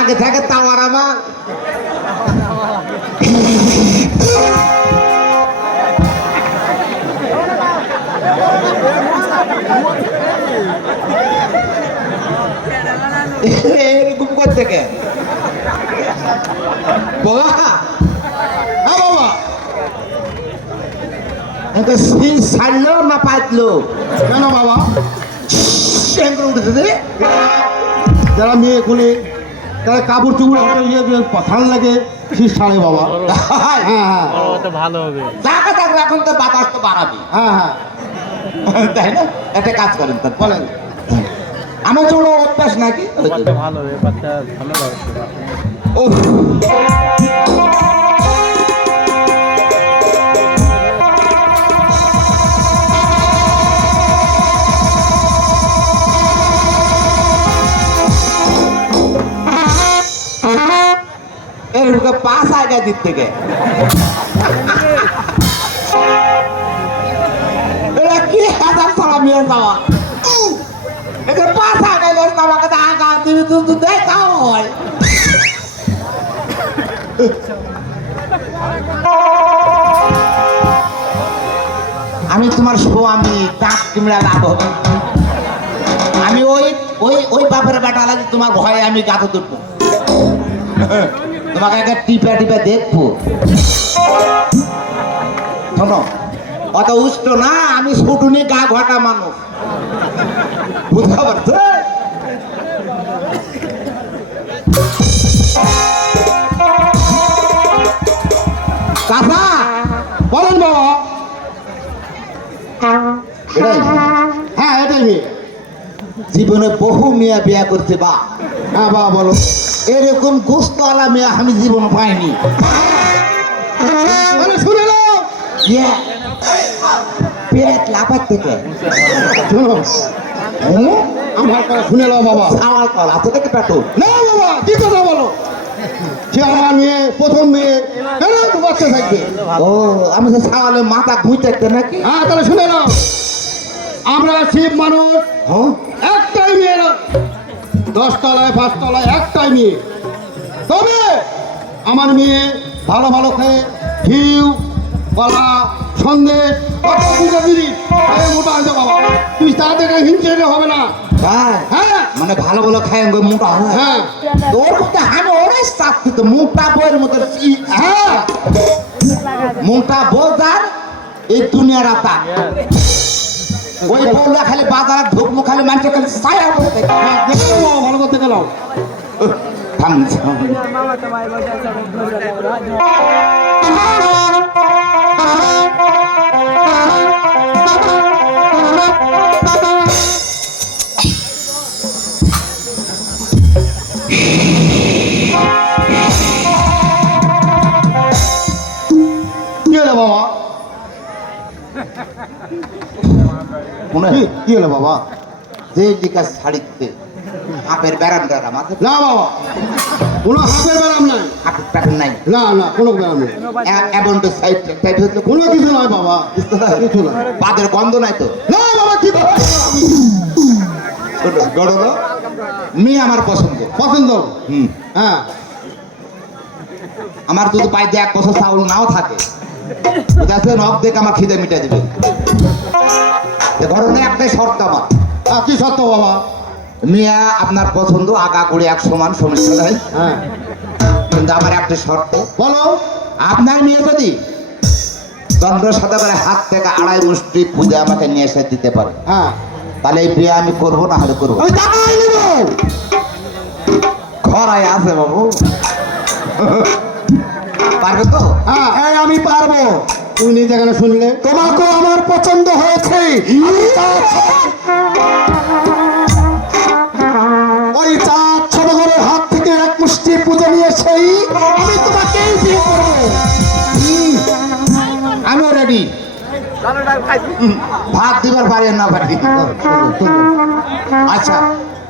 আগে থাকে তাও আর আমার এরকম করতে কে বাবা? হ্যাঁ বাবা, ছাড়লো না পাতলো কেন বাবা? উঠেছে যারা মেয়ে খুলে তারা কাপড় চুপড় পাথান লাগে শীষ ছাড়ে বাবা। হ্যাঁ হ্যাঁ ভালো হবে। টাকা থাকলে এখন তো বাতাস তো বাড়াবি, হ্যাঁ হ্যাঁ তাই না? একটা কাজ করেন তো বলেন। আমার ছোট অভ্যাস নাকি ভালো হবে, বাচ্চা ভালো হবে। ও এর পাঁচ আগে দিক থেকে এটা কি হাজার সালা মেয়ে যাওয়া এদের পাঁচ আগে আমাকে আগা দিবি তুই দেখাও হয় আমি তোমার স্বামী দাঁত কিমড়া লাভ হবে আমি ওই ওই ওই বাপের বেটা লাগে তোমার ভয়ে আমি গাছে তুলবো তোমাকে একটা টিপা টিপা দেখবো শোনো অত উষ্ট না আমি ছুটুনি গা ঘটা মানুষ বুঝতে পারছো কাকা বলেন বাবা। এটাই হ্যাঁ এটাই মেয়ে। জীবনে বহু মেয়ে বিয়া করছে বা হ্যাঁ বাবা বলো। এরকম গোস্তওয়ালা মেয়ে আমি জীবন পাইনি শুনে নাও। ইয়ে, পেট লাফার থেকে শোনো আমার কথা শুনে নাও বাবা। সাওয়াল কল আছে থেকে পেটো না বাবা কি কথা বলো? সে আমার মেয়ে, প্রথম মেয়ে, কেন তো বাচ্চা থাকবে? ও আমি তো সাওয়ালের মাথা ঘুরতে নাকি হ্যাঁ তাহলে শুনে নাও, আমরা শিব মানুষ, হ্যাঁ একটাই মেয়ে না, 10 তলায় 5 তলায় একটাই মেয়ে। তবে আমার মেয়ে ভালো ভালো খেয়ে ঘিউ কলা সন্দেশ মোটা হয়েছে বাবা। তুই তাড়াতাড়ি হিংসে হবে না। তাই? হ্যাঁ মানে ভালো ভালো খায় আমি মোটা হয় হ্যাঁ তোর মধ্যে আমি ওরে চাচ্ছি তো মোটা বইয়ের মতো হ্যাঁ মোটা বোঝার এই দুনিয়ার আতা ওই বউলা খালি বাজারে ঢুকমু খালি মানুষ খালি ছায়া বলতে দেখো বাবা, ভালো করতে গেলাম। কি হলো বাবা? কি হলো বাবা? যে লিকার শাড়িতে হাপের ব্যারান্ডার আমার না বাবা, কোনো হাতের ব্যায়াম নাই। হাপের প্যাটার্ন নাই না না কোনো ব্যায়াম নেই, এবং তো সাইড সাইড হচ্ছে কোনো কিছু নয় বাবা, কিছু না। পাদের গন্ধ নাই তো না বাবা কি কথা? গড়ল মেয়ে আমার পছন্দ পছন্দ? হুম হ্যাঁ আমার যদি পাইতে 1 বছর চাউল নাও থাকে বুঝাচ্ছে নখ দেখে আমার খিদে মিটে দিবে ঘটনা একটাই শর্ত আমার কি সত্য বাবা? মেয়া আপনার পছন্দ আগা করে 1 সমান সমস্যা নাই হ্যাঁ কিন্তু আমার একটা শর্ত বলো। আপনার মেয়ে যদি দণ্ড সাদা করে হাত থেকে 2.5 মুষ্টি পূজা আমাকে নিয়ে এসে দিতে পারে হ্যাঁ তাহলে এই বিয়ে আমি করবো না হলে করবো আমি টাকাই নেব। খরায় আছে বাবু পারবে তো হ্যাঁ হ্যাঁ আমি পারবো তুমি নিজে কেন শুনলে? তোমাকে আমার পছন্দ হয়েছে ওই চাঁদ ছোট করে হাত থেকে 1 মুষ্টি পুজো নিয়ে সেই আমি তোমাকে বিয়ে করবো আমিও রেডি ভাত দিবার পারি না পারি আচ্ছা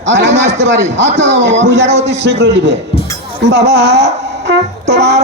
তাহলে আমি আসতে পারি আচ্ছা বাবা। পূজাটা অতি শীঘ্রই দিবে বাবা তোমার